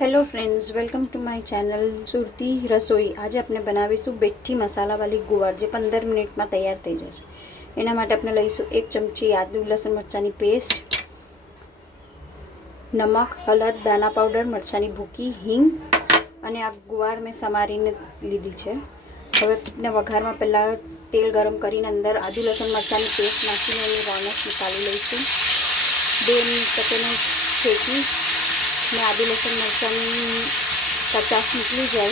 Hello friends, welcome to my channel Surti Rasoi. આજે આપણે બનાવીશું બેઠી મસાલાવાળી ગુવાર જે 15 મિનિટમાં તૈયાર થઈ જશે। એના માટે આપણે લઈશું 1 ચમચી આદુ લસણ મરચાંની પેસ્ટ, નમક, હળદ, દાણા પાવડર, મરચાંની ભૂકી, હિંગ અને આ ગુવાર મેં સમારીને લીધી છે। હવે આપણે વઘારમાં પહેલાં તેલ ગરમ કરીને અંદર આદુ લસણ મરચાંની પેસ્ટ નાખીને એની રોણસ નિકાળી લઈશું। 2 મિનિટ તેને શેકી मैं आदू लसन मरचानी कचास निकली जाए।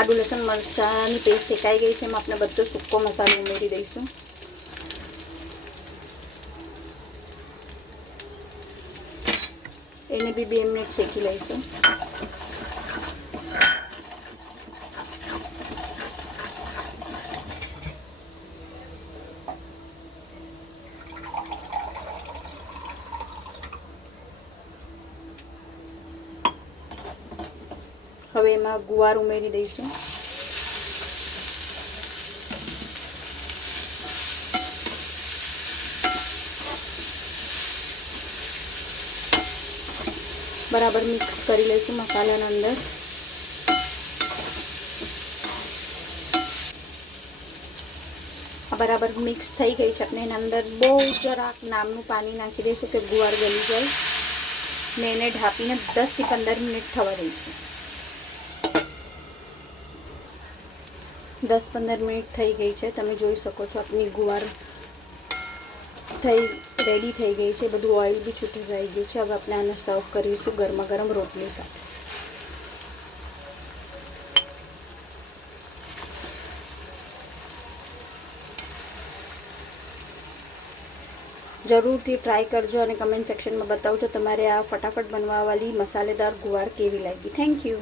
आदू लसन मरचानी पेस्ट शेकाई गई है। अपने बधो सूको मसालो उमेरी दईशू। एने भी 2 मिनिट शेकी लईशू। હવે એમાં ગુવાર ઉમેરી દઈશું। બરાબર મિક્સ કરી લઈશું મસાલાના અંદર। આ બરાબર મિક્સ થઈ ગઈ છે। આપણે એના અંદર બહુ જરાક નામનું પાણી નાખી દઈશું કે ગુવાર ગળી જાય ને એને ઢાંકીને 10 થી 15 મિનિટ થવા દઈશું। 10-15 મિનિટ થઈ ગઈ છે। તમે જોઈ શકો છો આપણી ગુવાર રેડી થઈ ગઈ છે। બધું ઓઇલ બી છૂટી જાય ગયું છે। હવે આપણે આને સર્વ કરીશું ગરમા ગરમ રોટલી સાથે। જરૂરથી ટ્રાય કરજો અને કમેન્ટ સેક્શનમાં બતાવજો તમારે આ ફટાફટ બનવાવાળી મસાલેદાર ગુવાર કેવી લાગી। Thank you.